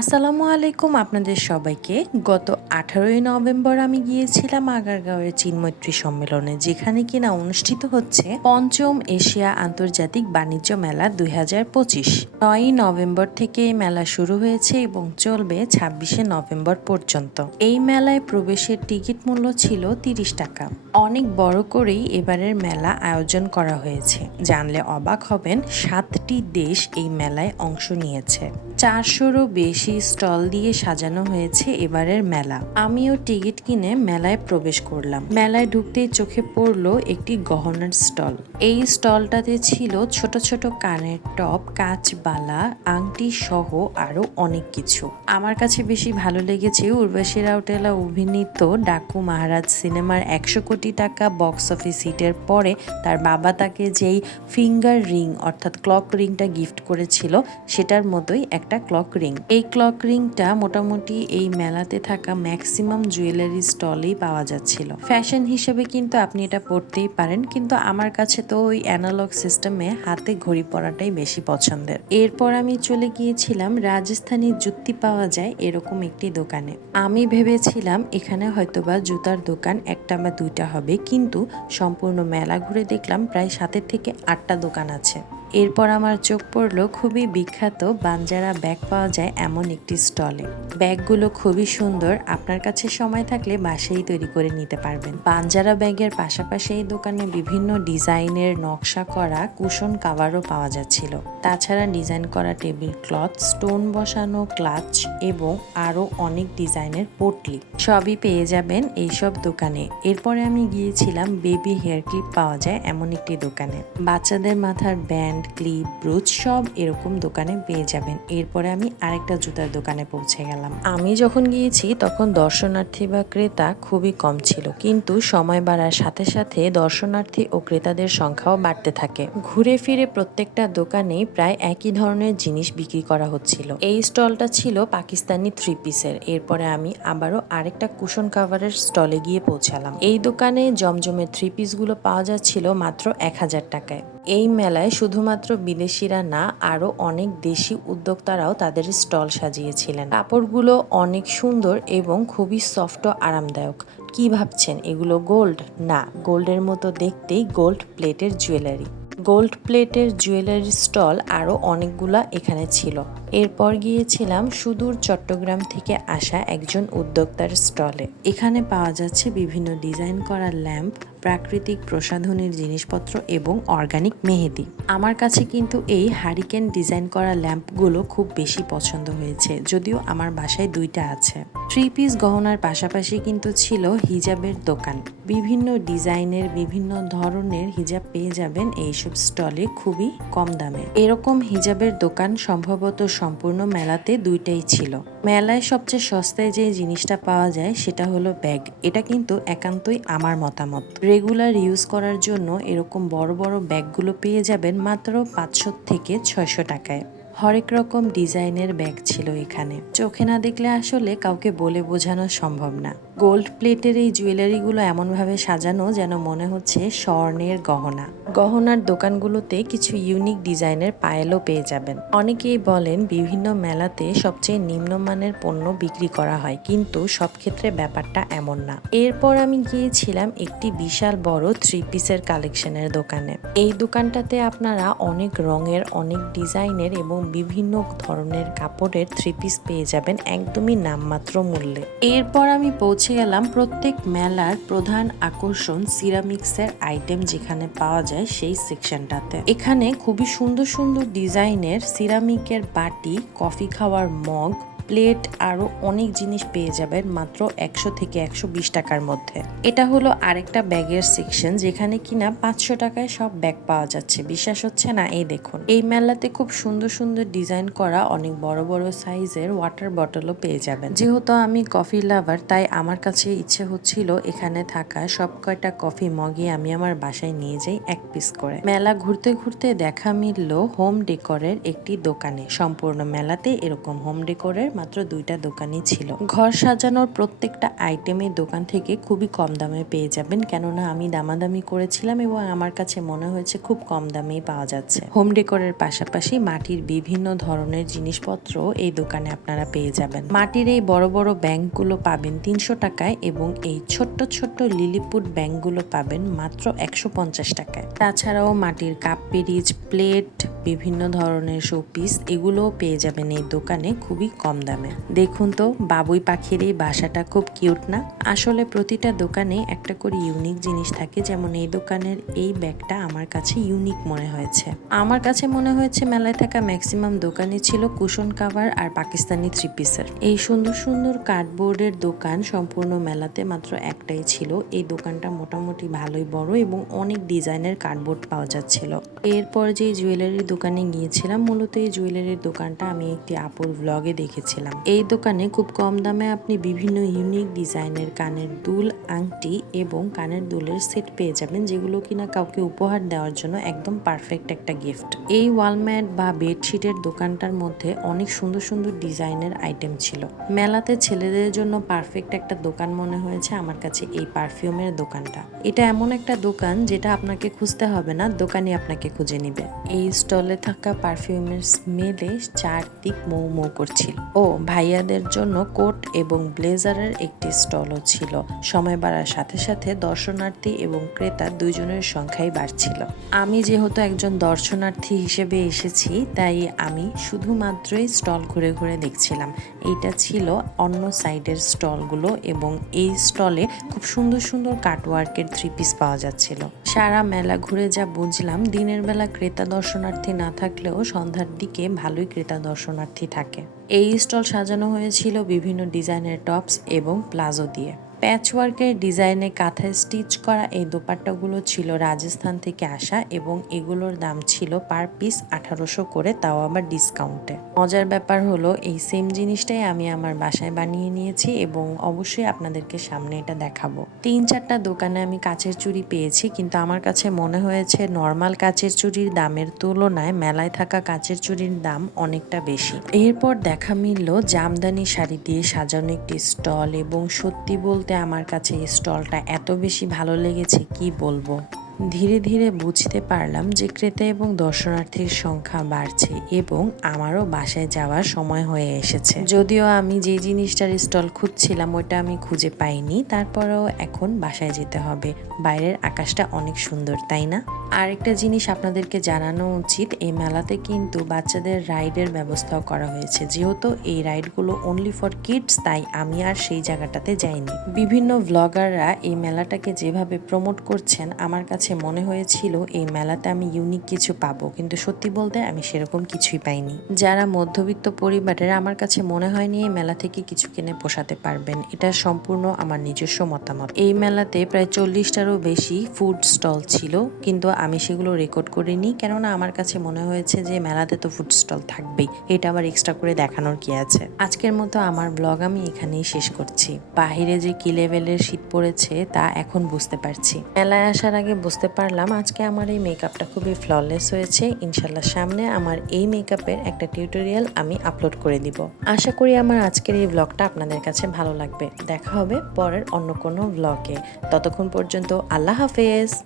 আসসালামু আলাইকুম আপনাদের সবাইকে। গত আঠারোই নভেম্বর আমি গিয়েছিলাম আগারগাঁওয়ের চিনমৈত্রী সম্মেলনে, যেখানে কিনা অনুষ্ঠিত হচ্ছে পঞ্চম এশিয়া আন্তর্জাতিক বাণিজ্য মেলা দুই হাজার পঁচিশ। নয়ই নভেম্বর থেকে এই মেলা শুরু হয়েছে এবং চলবে ছাব্বিশে নভেম্বর পর্যন্ত। এই মেলায় প্রবেশের টিকিট মূল্য ছিল তিরিশ টাকা। অনেক বড় করেই এবারের মেলা আয়োজন করা হয়েছে। জানলে অবাক হবেন, সাতটি দেশ এই মেলায় অংশ নিয়েছে। চারশোরও বেশি স্টল দিয়ে সাজানো হয়েছে এবারের মেলা। আমিও টিকিট কিনে মেলায় প্রবেশ করলাম। মেলায় ঢুকতেই চোখে পড়ল একটি গহনার স্টল। এই স্টলটাতে ছিল ছোট ছোট কানের টপ, কাঁচ বালা, আংটি সহ আরও অনেক কিছু। আমার কাছে বেশি ভালো লেগেছে উর্বশী রাউটেলা অভিনীত ডাকু মহারাজ সিনেমার একশো কোটি টাকা বক্স অফিস হিটের পরে তার বাবা তাকে যেই ফিঙ্গার রিং অর্থাৎ ক্লক রিংটা গিফট করেছিল, সেটার মতোই একটা ক্লক রিং। এই ক্লক রিংটা মোটামুটি এই মেলাতে থাকা ম্যাক্সিমাম জুয়েলারি স্টলেই পাওয়া যাচ্ছিল। ফ্যাশন হিসেবে কিন্তু আপনি এটা পড়তেই পারেন, কিন্তু আমার কাছে তো ওই অ্যানালগ সিস্টেমে হাতে ঘড়ি পরাটাই বেশি পছন্দের। এরপর আমি চলে গিয়েছিলাম রাজস্থানি জুতি পাওয়া যায় এরকম একটি দোকানে। আমি ভেবেছিলাম এখানে হয়তোবা জুতার দোকান একটা বা দুইটা হবে, কিন্তু সম্পূর্ণ মেলা ঘুরে দেখলাম প্রায় সাতের থেকে আটটা দোকান আছে। এরপর আমার চোখ পড়ল, খুবই বিখ্যাত বাঞ্জারা ব্যাগ পাওয়া যায় এমন একটি স্টলে। ব্যাগগুলো খুবই সুন্দর, আপনার কাছে সময় থাকলে বাসায় তৈরি করে নিতে পারবেন। বাঞ্জারা ব্যাগের পাশাপাশি এই দোকানে বিভিন্ন ডিজাইনের নকশা করা কুশন কাভারও পাওয়া যাচ্ছিল। তাছাড়া ডিজাইন করা টেবিল ক্লথ, স্টোন বসানো ক্লাচ এবং আরও অনেক ডিজাইনের পোটলি সবই পেয়ে যাবেন এইসব দোকানে। এরপরে আমি গিয়েছিলাম বেবি হেয়ার ক্লিপ পাওয়া যায় এমন একটি দোকানে। বাচ্চাদের মাথার ব্যান্ড ক্লিপ ব্রুচ সব এরকম দোকানে পেয়ে যাবেন। এরপরে আমি আরেকটা জুতার দোকানে পৌঁছে গেলাম। আমি যখন গিয়েছি, তখন দর্শনার্থী বা ক্রেতা খুবই কম ছিল। কিন্তু সময় বাড়ার সাথে সাথে দর্শনার্থী ও ক্রেতাদের সংখ্যাও বাড়তে থাকে। ঘুরে ফিরে প্রত্যেকটা দোকানেই প্রায় একই ধরনের জিনিস বিক্রি করা হচ্ছিল। এই স্টলটা ছিল পাকিস্তানি থ্রি পিসের। এরপরে আমি আবারও আরেকটা কুশন কাভারের স্টলে গিয়ে পৌঁছালাম। এই দোকানে জমজমের থ্রি পিসগুলো পাওয়া যাচ্ছিল মাত্র এক হাজার টাকায়। এই মেলায় শুধুমাত্র বিদেশিরা না, আরও অনেক দেশি উদ্যোক্তারাও তাদের স্টল সাজিয়েছিলেন। কাপড়গুলো অনেক সুন্দর এবং খুবই সফট ও আরামদায়ক। কি ভাবছেন, এগুলো গোল্ড? না, গোল্ডের মতো দেখতেই গোল্ড প্লেটের জুয়েলারি। গোল্ড প্লেটের জুয়েলারি স্টল আরও অনেকগুলা এখানে ছিল। এরপর গিয়েছিলাম সুদূর চট্টগ্রাম থেকে আসা একজন উদ্যোক্তার স্টলে। এখানে পাওয়া যাচ্ছে বিভিন্ন ডিজাইন করা ল্যাম্প প্রাকৃতিক প্রসাধনীর জিনিসপত্র এবং অর্গানিক মেহেদি। আমার কাছে কিন্তু এই হারিকেন ডিজাইন করা ল্যাম্পগুলো খুব বেশি পছন্দ হয়েছে, যদিও আমার বাসায় দুইটা আছে। থ্রি পিস গহনার পাশাপাশি কিন্তু ছিল হিজাবের দোকান। বিভিন্ন ডিজাইনের বিভিন্ন ধরনের হিজাব পেয়ে যাবেন এইসব স্টলে খুবই কম দামে। এরকম হিজাবের দোকান সম্ভবত সম্পূর্ণ মেলাতে দুইটাই ছিল। মেলায় সবচেয়ে সস্তায় যে জিনিসটা পাওয়া যায় সেটা হলো ব্যাগ। এটা কিন্তু একান্তই আমার মতামত। রেগুলার ইউজ করার জন্য এরকম বড় বড় ব্যাগগুলো পেয়ে যাবেন মাত্র পাঁচশো থেকে ছয়শো টাকায়। হরেক রকম ডিজাইনের ব্যাগ ছিল এখানে। চোখে না দেখলে আসলে কাউকে বলে বোঝানো সম্ভব না। গোল্ড প্লেটের এই জুয়েলারিগুলো এমনভাবে সাজানো যেন মনে হচ্ছে স্বর্ণের গহনা। গহনার দোকানগুলোতে কিছু ইউনিক ডিজাইনের পায়েলও পেয়ে যাবেন। অনেকেই বলেন বিভিন্ন মেলাতে সবচেয়ে নিম্নমানের পণ্য বিক্রি করা হয়, কিন্তু সব ক্ষেত্রে ব্যাপারটা এমন না। এরপর আমি গিয়েছিলাম একটি বিশাল বড় থ্রি পিসের কালেকশনের দোকানে। এই দোকানটাতে আপনারা অনেক রঙের, অনেক ডিজাইনের এবং বিভিন্ন ধরনের কাপড়ের থ্রি পিস পেয়ে যাবেন একদমই নামমাত্র মূল্যে। এরপর আমি পৌঁছে গেলাম প্রত্যেক মেলার প্রধান আকর্ষণ সিরামিক্সের আইটেম যেখানে পাওয়া যায় সেই সেকশনটাতে এখানে খুবই সুন্দর সুন্দর ডিজাইনের সিরামিকের বাটি কফি খাওয়ার মগ প্লেট আরও অনেক জিনিস পেয়ে যাবেন মাত্র একশো থেকে একশো বিশ টাকার মধ্যে। এটা হলো আরেকটা ব্যাগের সেকশন যেখানে কিনা পাঁচশো টাকায় সব ব্যাগ পাওয়া যাচ্ছে। বিশ্বাস হচ্ছে না? এই দেখুন। এই মেলাতে খুব সুন্দর সুন্দর ডিজাইন করা অনেক বড় বড় সাইজের ওয়াটার বটলও পেয়ে যাবেন। যেহেতু আমি কফি লাভার তাই আমার কাছে ইচ্ছে হচ্ছিল এখানে থাকা সব কয়টা কফি মগে আমি আমার বাসায় নিয়ে যাই এক পিস করে। মেলা ঘুরতে ঘুরতে দেখা মিলল হোম ডেকোরের একটি দোকানে। সম্পূর্ণ মেলাতে এরকম হোম ডেকোরের মাত্র দুইটা দোকানই ছিল। ঘর সাজানোর প্রত্যেকটা আইটেমে দোকান থেকে খুবই কম দামে পেয়ে যাবেন, কেননা আমি দামাদামি করেছিলাম এবং আমার কাছে মনে হয়েছে খুব কম দামেই পাওয়া যাচ্ছে। হোম ডেকোরের পাশাপাশি মাটির বিভিন্ন ধরনের জিনিসপত্র এই দোকানে আপনারা পেয়ে যাবেন। মাটির এই বড় বড় ব্যাংকগুলো পাবেন তিনশো টাকায় এবং এই ছোট্ট ছোট্ট লিলিপুট ব্যাংকগুলো পাবেন মাত্র একশো পঞ্চাশ টাকায়। তাছাড়াও মাটির কাপ পিরিচ প্লেট বিভিন্ন ধরনের শোপিস এগুলোও পেয়ে যাবেন এই দোকানে খুবই কম দামে। দেখুন তো, বাবুই পাখির এই বাসাটা খুব কিউট না? আসলে প্রতিটা দোকানে একটা করে ইউনিক জিনিস থাকে, যেমন এই দোকানের এই ব্যাগটা আমার কাছে ইউনিক মনে হয়েছে। আমার কাছে মনে হয়েছে মেলায় থাকা ম্যাক্সিমাম দোকানে ছিল কুশন কাভার আর পাকিস্তানি থ্রি পিসের এই সুন্দর সুন্দর কার্ডবোর্ডের দোকান সম্পূর্ণ মেলাতে মাত্র একটাই ছিল। এই দোকানটা মোটামুটি ভালোই বড় এবং অনেক ডিজাইনের কার্ডবোর্ড পাওয়া যাচ্ছিল। এরপর যে জুয়েলারির দোকানে গিয়েছিলাম, মূলত এই জুয়েলারির দোকানটা আমি একটি আপুর ব্লগে দেখেছিলাম এই দোকানে খুব কম দামে আপনি বিভিন্ন ইউনিক ডিজাইনের কানের দুল, আংটি এবং কানের দুলের সেট পেয়ে যাবেন, যেগুলো কিনা কাউকে উপহার দেওয়ার জন্য একদম পারফেক্ট একটা গিফট এই ওয়ালম্যাট বা বেডশিটের দোকানটার মধ্যে অনেক সুন্দর সুন্দর ডিজাইনের আইটেম ছিল। মেলাতে ছেলেদের জন্য পারফেক্ট একটা দোকান মনে হয়েছে আমার কাছে এই পারফিউমের দোকানটা। এটা এমন একটা দোকান যেটা আপনাকে খুঁজতে হবে না, দোকানই আপনাকে খুঁজে নিবে। এই স্টলে থাকা পারফিউমের স্মেলে চারদিক মৌ মৌ করছিল। ও ভাইয়াদের জন্য কোট এবং ব্লেজারের একটি স্টলও ছিল। সময় বাড়ার সাথে সাথে দর্শনার্থী এবং ক্রেতা দুজনের সংখ্যাই বাড়ছিল। আমি যেহেতু একজন দর্শনার্থী হিসেবে এসেছি, তাই আমি শুধুমাত্রই স্টল ঘুরে ঘুরে দেখছিলাম। এইটা ছিল অন্য সাইডের স্টলগুলো এবং এই স্টলে খুব সুন্দর সুন্দর কাটওয়ার্কের থ্রি পিস পাওয়া যাচ্ছিল। সারা মেলা ঘুরে যা বুঝলাম, দিনের বেলা ক্রেতা দর্শনার্থী না থাকলেও সন্ধ্যার দিকে ভালোই ক্রেতা দর্শনার্থী থাকে। এই স্টল সাজানো হয়েছিল বিভিন্ন ডিজাইনের টপস এবং প্লাজো দিয়ে। প্যাচওয়ার্কের ডিজাইনে কাঁথায় স্টিচ করা এই দোপাট্টাগুলো ছিল রাজস্থান থেকে আসা এবং এগুলোর দাম ছিল পার পিস আঠারোশো করে, তাও আবার ডিসকাউন্টে। মজার ব্যাপার হলো, এই সেম জিনিসটাই আমি আমার বাসায় বানিয়ে নিয়েছি এবং অবশ্যই আপনাদেরকে সামনে এটা দেখাবো। তিন চারটা দোকানে আমি কাচের চুড়ি পেয়েছি, কিন্তু আমার কাছে মনে হয়েছে নর্মাল কাচের চুড়ির দামের তুলনায় মেলায় থাকা কাচের চুড়ির দাম অনেকটা বেশি। এরপর দেখা মিলল জামদানি শাড়ি দিয়ে সাজানো একটি স্টল এবং সত্যি বলতে আমার কাছে স্টলটা এত বেশি ভালো লেগেছে, কি বলব? ধীরে ধীরে বুঝতে পারলাম যে ক্রেতা এবং দর্শনার্থীর সংখ্যা বাড়ছে এবং আমারও বাসায় যাওয়ার সময় হয়ে এসেছে। যদিও আমি যে জিনিসটার স্টল খুঁজছিলাম ওটা আমি খুঁজে পাইনি। তারপরেও এখন বাসায় যেতে হবে। বাইরের আকাশটা অনেক সুন্দর, তাই না? আরেকটা জিনিস আপনাদেরকে জানানো উচিত, এই মেলাতে কিন্তু বাচ্চাদের রাইডের ব্যবস্থাও করা হয়েছে। যেহেতু এই রাইডগুলো অনলি ফর কিডস তাই আমি আর সেই জায়গাটাতে যাইনি। বিভিন্ন ভ্লগাররা এই মেলাটাকে যেভাবে প্রমোট করছেন, আমার কাছে মনে হয়েছিল এই মেলাতে আমি ইউনিক কিছু পাবো, কিন্তু সত্যি বলতে আমি সেরকম কিছুই পাইনি। যারা মধ্যবিত্ত পরিবারের, আমার কাছে মনে হয়নি এই মেলা থেকে কিছু কিনে পোষাতে পারবেন। এটা সম্পূর্ণ আমার নিজস্ব মতামত। এই মেলাতে প্রায় চল্লিশটারও বেশি ফুড স্টল ছিল, কিন্তু আমি সেগুলো রেকর্ড করিনি কেননা আমার কাছে মনে হয়েছে যে মেলাতে তো ফুড স্টল থাকবেই। এটা আবার এক্সট্রা করে দেখানোর কি আছে? আজকের মতো আমার ব্লগ আমি এখানেই শেষ করছি। বাহিরে যে কি লেভেলের শীত পড়েছে তা এখন বুঝতে পারছি। মেলায় আসার আগে বুঝতে পারলাম আজকে আমার এই মেকআপটা খুবই ফ্ললেস হয়েছে। ইনশাল্লাহ সামনে আমার এই মেকআপের একটা টিউটোরিয়াল আমি আপলোড করে দিব। আশা করি আমার আজকের এই ব্লগটা আপনাদের কাছে ভালো লাগবে। দেখা হবে পরের অন্য কোনো ব্লগে ততক্ষণ পর্যন্ত আল্লাহ হাফেজ!